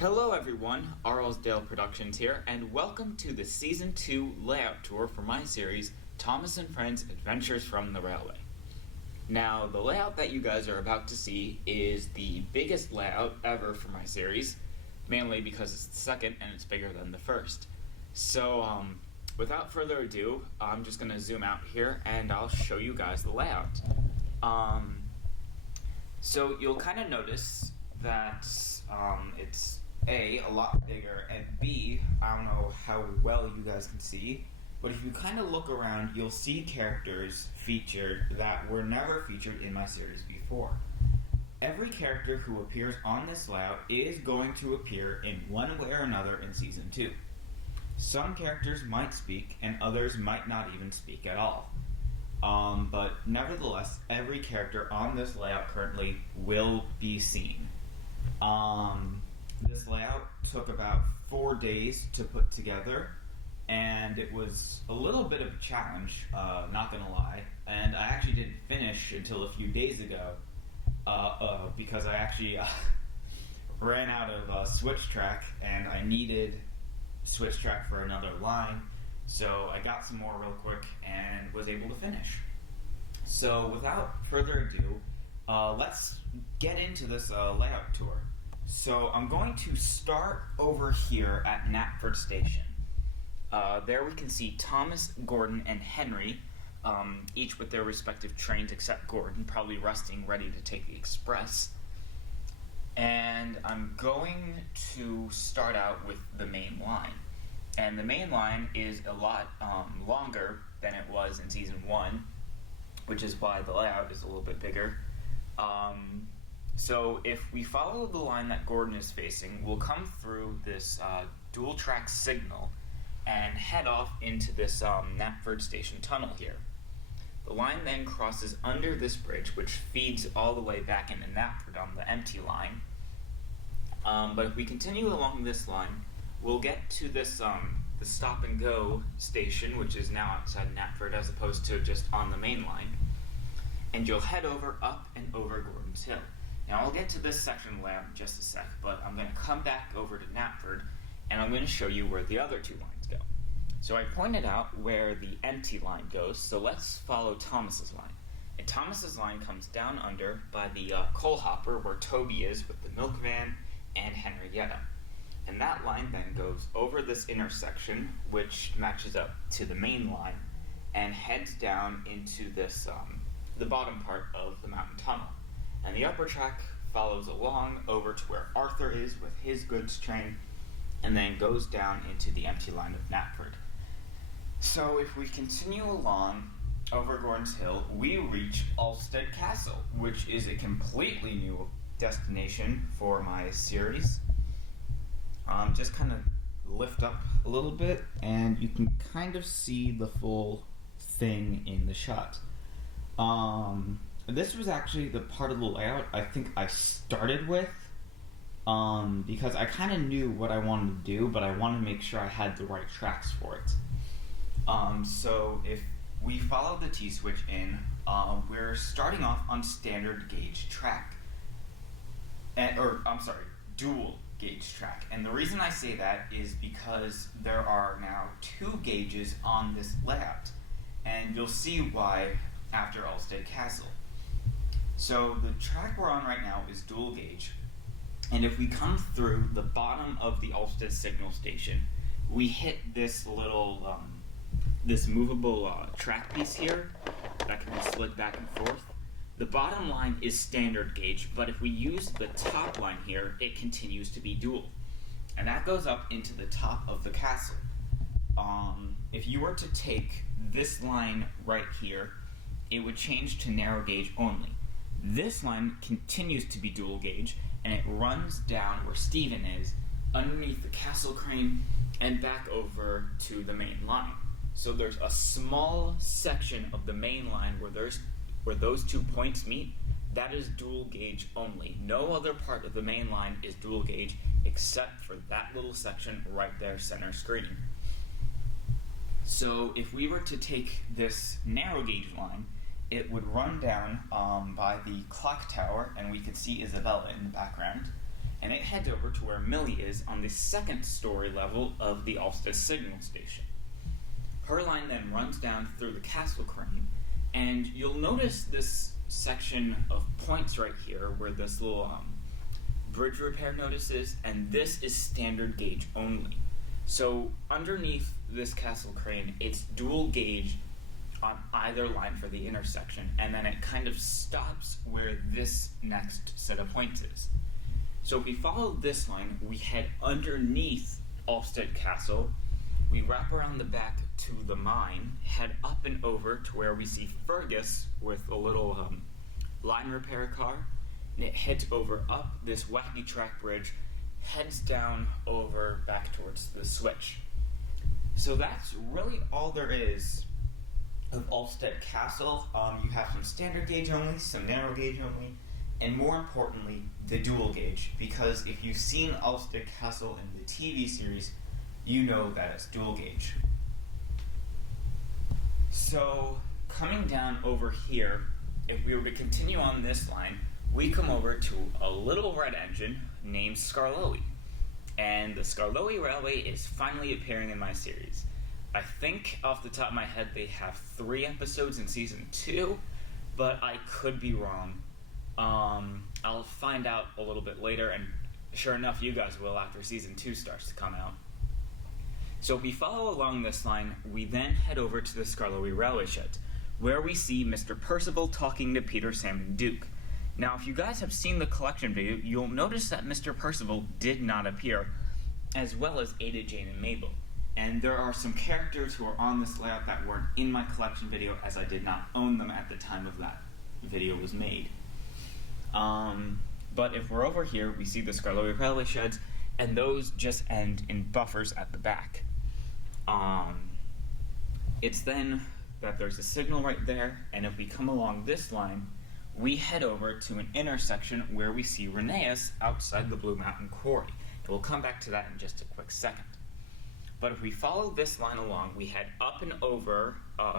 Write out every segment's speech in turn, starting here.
Hello everyone, Arlesdale Productions here, and welcome to the Season 2 layout tour for my series, Thomas and Friends Adventures from the Railway. Now, the layout that you guys are about to see is the biggest layout ever for my series, mainly because it's the second and it's bigger than the first. So, without further ado, I'm just going to zoom out here and I'll show you guys the layout. So you'll kind of notice that it's A, a lot bigger, and B, I don't know how well you guys can see, but if you kind of look around, you'll see characters featured that were never featured in my series before. Every character who appears on this layout is going to appear in one way or another in Season 2. Some characters might speak, and others might not even speak at all. But nevertheless, every character on this layout currently will be seen. This layout took about 4 days to put together, and it was a little bit of a challenge, not gonna lie, and I actually didn't finish until a few days ago, because I actually ran out of switch track, and I needed switch track for another line, so I got some more real quick and was able to finish. So without further ado, let's get into this layout tour. So I'm going to start over here at Knapford Station. There we can see Thomas, Gordon, and Henry, each with their respective trains except Gordon, probably resting, ready to take the express. And I'm going to start out with the main line. And the main line is a lot longer than it was in Season 1, which is why the layout is a little bit bigger. So if we follow the line that Gordon is facing, we'll come through this dual track signal and head off into this Knapford Station tunnel here. The line then crosses under this bridge, which feeds all the way back into Knapford on the empty line. But if we continue along this line, we'll get to this the stop and go station, which is now outside Knapford as opposed to just on the main line. And you'll head up and over Gordon's Hill. Now I'll get to this section of the layout in just a sec, but I'm going to come back over to Knapford and I'm going to show you where the other two lines go. So I pointed out where the empty line goes, so let's follow Thomas's line. And Thomas's line comes down under by the coal hopper where Toby is with the milk van and Henrietta. And that line then goes over this intersection, which matches up to the main line, and heads down into this the bottom part of the mountain tunnel. And the upper track follows along over to where Arthur is with his goods train, and then goes down into the empty line of Knapford. So if we continue along over Gordon's Hill, we reach Ulfstead Castle, which is a completely new destination for my series. Just kind of lift up a little bit, and you can kind of see the full thing in the shot. This was actually the part of the layout I think I started with, because I kind of knew what I wanted to do, but I wanted to make sure I had the right tracks for it. So if we follow the T-switch in, we're starting off on standard gauge track. Dual gauge track. And the reason I say that is because there are now 2 gauges on this layout. And you'll see why after Ulfstead Castle. So the track we're on right now is dual gauge, and if we come through the bottom of the Ulfstead signal station, we hit this little, this movable track piece here that can be slid back and forth. The bottom line is standard gauge, but if we use the top line here, it continues to be dual, and that goes up into the top of the castle. If you were to take this line right here, it would change to narrow gauge only. This line continues to be dual gauge, and it runs down where Stephen is, underneath the castle crane, and back over to the main line. So there's a small section of the main line where those 2 points meet. That is dual gauge only. No other part of the main line is dual gauge except for that little section right there, center screen. So if we were to take this narrow gauge line, it would run down by the clock tower, and we could see Isabella in the background. and it heads over to where Millie is on the second story level of the Ulfstead signal station. Her line then runs down through the castle crane, and you'll notice this section of points right here where this little bridge repair notice is, and this is standard gauge only. So underneath this castle crane, it's dual gauge on either line for the intersection, and then it kind of stops where this next set of points is. So if we follow this line, we head underneath Ulfstead Castle, we wrap around the back to the mine, head up and over to where we see Fergus with a little line repair car, and it heads over up this wacky track bridge, heads down over back towards the switch. So that's really all there is of Ulfstead Castle. You have some standard gauge only, some narrow gauge only, and more importantly, the dual gauge, because if you've seen Ulfstead Castle in the TV series, you know that it's dual gauge. So, coming down over here, if we were to continue on this line, we come over to a little red engine named Skarloey. And the Skarloey Railway is finally appearing in my series. I think off the top of my head they have 3 episodes in season 2, but I could be wrong. I'll find out a little bit later, and sure enough you guys will after season 2 starts to come out. So if we follow along this line, we then head over to the Skarloey Railway Sheds, where we see Mr. Percival talking to Peter, Sam, and Duke. Now, if you guys have seen the collection video, you'll notice that Mr. Percival did not appear, as well as Ada, Jane, and Mabel. And there are some characters who are on this layout that weren't in my collection video, as I did not own them at the time of that video was made. But if we're over here, we see the Skarloey Railway Sheds, and those just end in buffers at the back. It's then that there's a signal right there, and if we come along this line, we head over to an intersection where we see Rheneas outside the Blue Mountain Quarry. And we'll come back to that in just a quick second. But if we follow this line along, we head up and over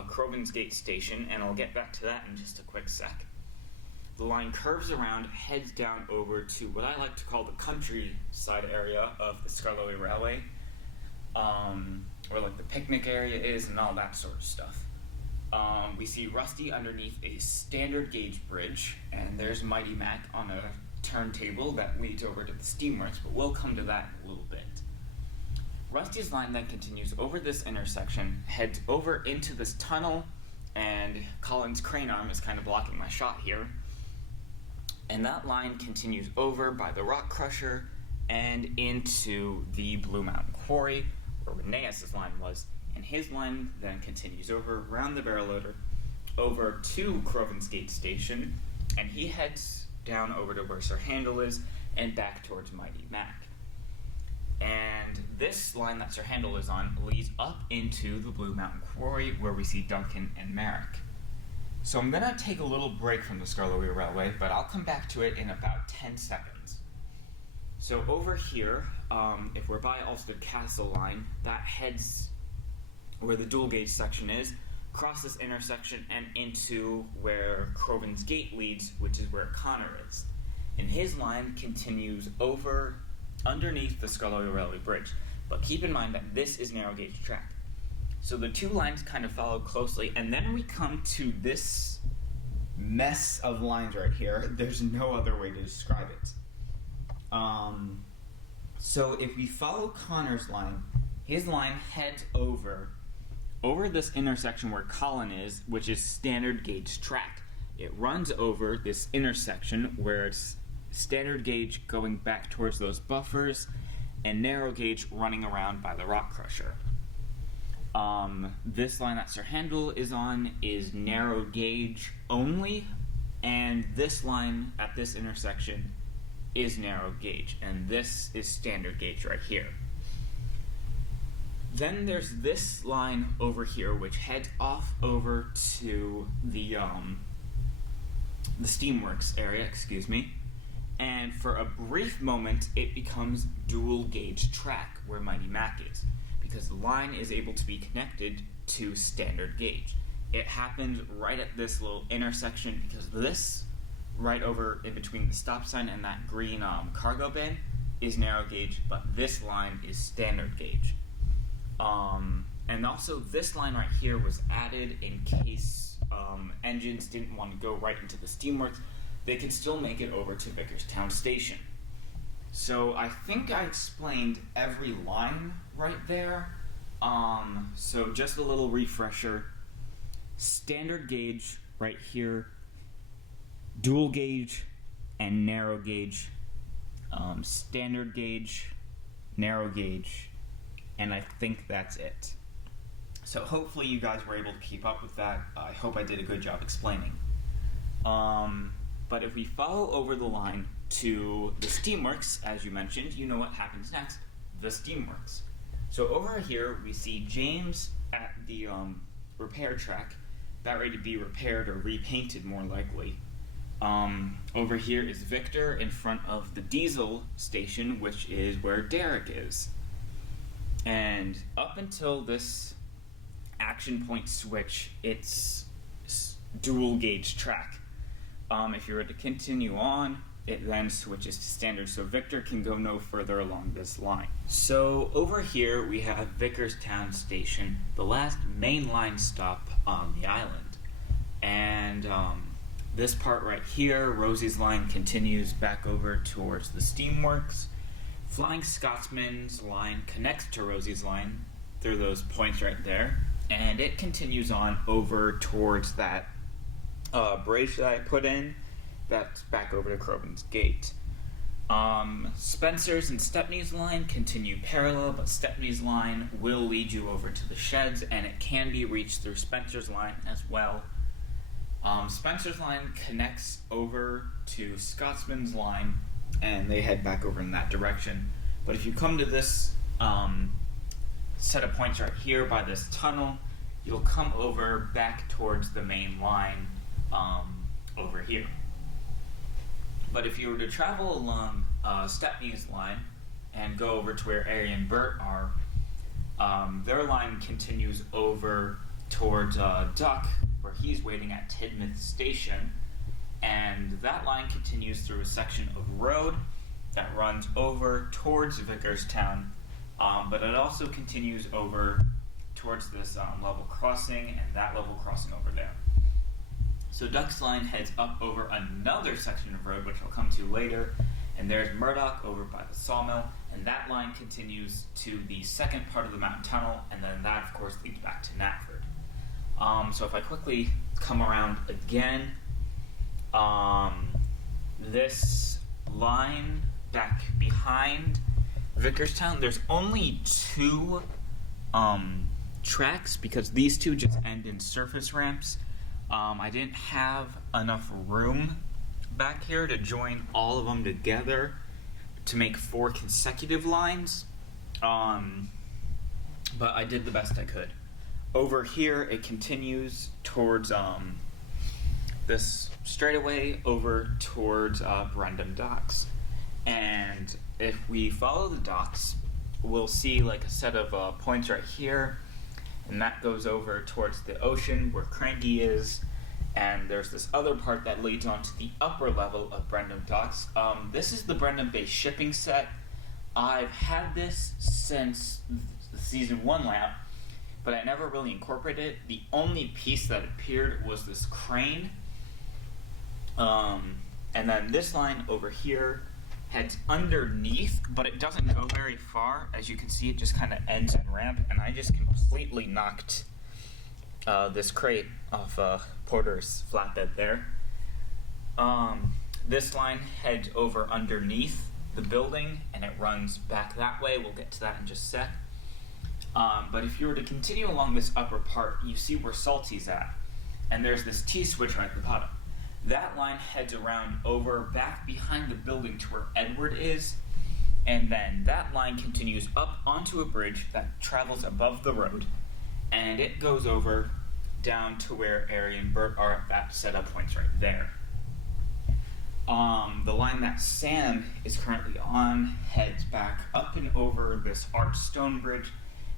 Crovan's Gate Station, and I'll get back to that in just a quick sec. The line curves around, heads down over to what I like to call the countryside area of the Skarloey Railway, where like the picnic area is and all that sort of stuff. We see Rusty underneath a standard gauge bridge, and there's Mighty Mac on a turntable that leads over to the Steamworks, but we'll come to that in a little bit. Rusty's line then continues over this intersection, heads over into this tunnel, and Colin's crane arm is kind of blocking my shot here. And that line continues over by the rock crusher and into the Blue Mountain Quarry, where Rheneas' line was. And his line then continues over around the barrel loader, over to Crovan's Gate Station, and he heads down over to where Sir Handel is, and back towards Mighty Mac. And this line that Sir Handel is on leads up into the Blue Mountain Quarry, where we see Duncan and Merrick. So I'm going to take a little break from the Skarloey Railway, but I'll come back to it in about 10 seconds. So over here, if we're by Ulfstead Castle line, that heads where the dual gauge section is, across this intersection and into where Crovan's Gate leads, which is where Connor is. And his line continues over underneath the Skarloey Railway Bridge. But keep in mind that this is narrow gauge track. So the two lines kind of follow closely, and then we come to this mess of lines right here. There's no other way to describe it. So if we follow Connor's line, his line heads over this intersection where Colin is, which is standard gauge track. It runs over this intersection where it's standard gauge going back towards those buffers, and narrow gauge running around by the rock crusher. This line that Sir Handel is on is narrow gauge only, and this line at this intersection is narrow gauge, and this is standard gauge right here. Then there's this line over here, which heads off over to the Steamworks area, and for a brief moment, it becomes dual gauge track where Mighty Mac is, because the line is able to be connected to standard gauge. It happens right at this little intersection, because this, right over in between the stop sign and that green cargo bin, is narrow gauge, but this line is standard gauge. And also this line right here was added in case engines didn't want to go right into the Steamworks. They could still make it over to Vicarstown Station. So I think I explained every line right there. So just a little refresher. Standard gauge right here, dual gauge and narrow gauge, standard gauge, narrow gauge, and I think that's it. So hopefully you guys were able to keep up with that. I hope I did a good job explaining. But if we follow over the line to the Steamworks, as you mentioned, you know what happens next, the Steamworks. So over here we see James at the repair track, about ready to be repaired or repainted more likely. Over here is Victor in front of the diesel station, which is where Derek is. And up until this action point switch, it's dual gauge track. If you were to continue on, it then switches to standard, so Victor can go no further along this line. So over here we have Vicarstown Station, the last main line stop on the island. And this part right here, Rosie's line continues back over towards the Steamworks. Flying Scotsman's line connects to Rosie's line through those points right there, and it continues on over towards that bridge that I put in. That's back over to Crovan's Gate. Spencer's and Stepney's line continue parallel, but Stepney's line will lead you over to the sheds, and it can be reached through Spencer's line as well. Spencer's line connects over to Scotsman's line, and they head back over in that direction. But if you come to this set of points right here by this tunnel, you'll come over back towards the main line over here. But if you were to travel along Stepney's line and go over to where Ari and Bert are, their line continues over towards Duck, where he's waiting at Tidmouth Station, and that line continues through a section of road that runs over towards Vicarstown, but it also continues over towards this level crossing and that level crossing over there. So Duck's line heads up over another section of road, which I'll come to later, and there's Murdoch over by the sawmill, and that line continues to the second part of the mountain tunnel, and then that, of course, leads back to Knapford. So if I quickly come around again, this line back behind Vicarstown, there's only two tracks because these two just end in surface ramps. I didn't have enough room back here to join all of them together to make 4 consecutive lines, but I did the best I could. Over here, it continues towards this straightaway over towards Brendam docks, and if we follow the docks, we'll see like a set of points right here. And that goes over towards the ocean where Cranky is, and there's this other part that leads on to the upper level of Brendam docks. This is the Brendam Bay shipping set. I've had this since the season 1 layout, but I never really incorporated it. The only piece that appeared was this crane. And then this line over here heads underneath, but it doesn't go very far. As you can see, it just kind of ends in ramp, and I just completely knocked this crate off Porter's flatbed there. This line heads over underneath the building, and it runs back that way. We'll get to that in just a sec. But if you were to continue along this upper part, you see where Salty's at, and there's this T-switch right at the bottom. That line heads around over back behind the building to where Edward is, and then that line continues up onto a bridge that travels above the road, and it goes over down to where Ari and Bert are at that setup points right there. The line that Sam is currently on heads back up and over this arched stone bridge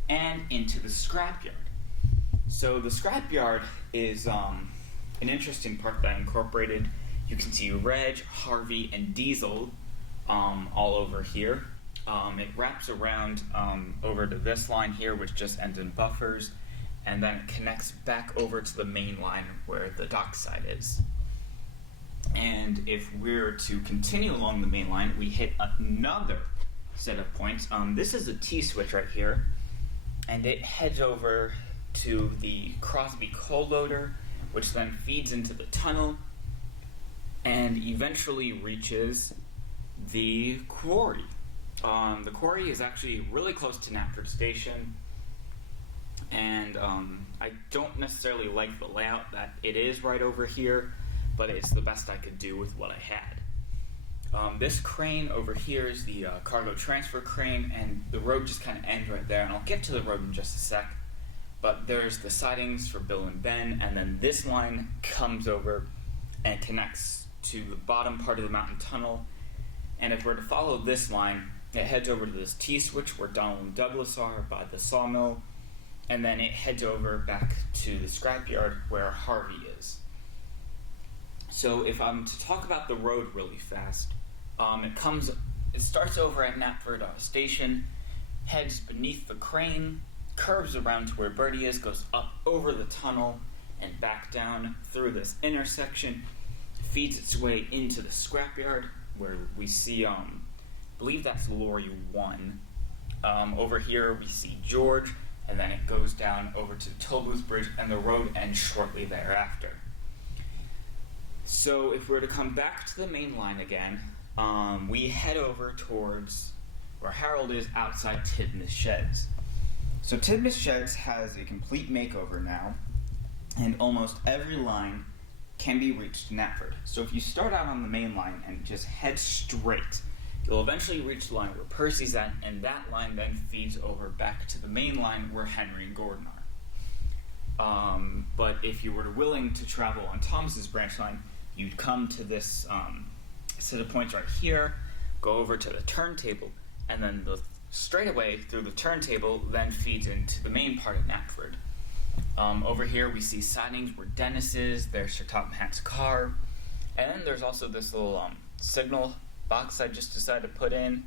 and into the scrapyard. So the scrapyard is an interesting part that I incorporated. You can see Reg, Harvey, and Diesel all over here. It wraps around over to this line here, which just ends in buffers, and then it connects back over to the main line where the dockside is. And if we're to continue along the main line, we hit another set of points. This is a T-switch right here, and it heads over to the Crosby coal loader, which then feeds into the tunnel, and eventually reaches the quarry. The quarry is actually really close to Knapford Station, and I don't necessarily like the layout that it is right over here, but it's the best I could do with what I had. This crane over here is the cargo transfer crane, and the road just kind of ends right there, and I'll get to the road in just a sec. But there's the sidings for Bill and Ben, and then this line comes over and connects to the bottom part of the mountain tunnel. And if we're to follow this line, it heads over to this T-switch where Donald and Douglas are by the sawmill, and then it heads over back to the scrapyard where Harvey is. So if I'm to talk about the road really fast, it starts over at Knapford Station, heads beneath the crane, curves around to where Bertie is, goes up over the tunnel and back down through this intersection, feeds its way into the scrapyard where we see, I believe that's Lorry 1. Over here we see George, and then it goes down over to Tollbooth Bridge, and the road ends shortly thereafter. So if we're to come back to the main line again, we head over towards where Harold is outside Tidmouth Sheds. So Tidmouth Sheds has a complete makeover now, and almost every line can be reached in Knapford. So if you start out on the main line and just head straight, you'll eventually reach the line where Percy's at, and that line then feeds over back to the main line where Henry and Gordon are. But if you were willing to travel on Thomas's branch line, you'd come to this set of points right here, go over to the turntable, and then the straightaway through the turntable then feeds into the main part of Knapford. Over here we see sidings where Dennis is, there's Sir Topham Hatt's car, and then there's also this little signal box I just decided to put in.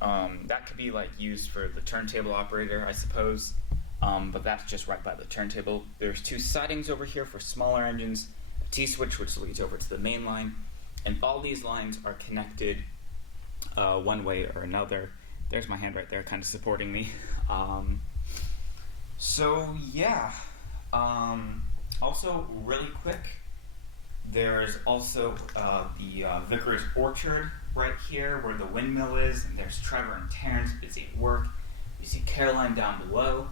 That could be used for the turntable operator, I suppose, but that's just right by the turntable. There's two sidings over here for smaller engines, a T-switch which leads over to the main line, and all these lines are connected one way or another. There's my hand right there kind of supporting me. So yeah, also really quick, there's also the Vicarage Orchard right here where the windmill is, and there's Trevor and Terrence busy at work. You see Caroline down below,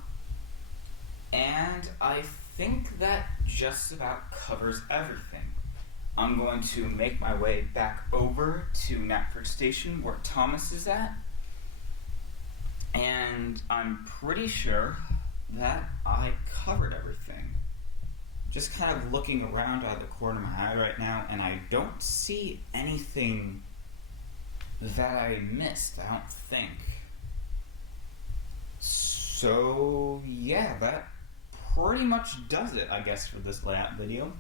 and I think that just about covers everything. I'm going to make my way back over to Knapford Station where Thomas is at, and I'm pretty sure that I covered everything. Just kind of looking around out of the corner of my eye right now, and I don't see anything that I missed, I don't think. So, yeah, that pretty much does it, I guess, for this layout video.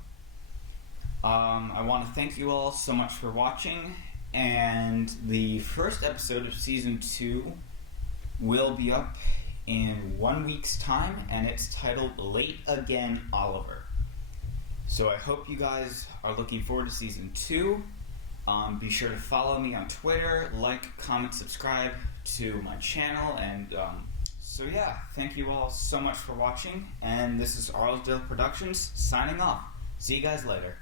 I want to thank you all so much for watching, and the first episode of Season 2 will be up in 1 week's time, and it's titled Late Again, Oliver. So I hope you guys are looking forward to Season 2. Be sure to follow me on Twitter, like, comment, subscribe to my channel, and so yeah, thank you all so much for watching, and this is Arlesdale Productions signing off. See you guys later.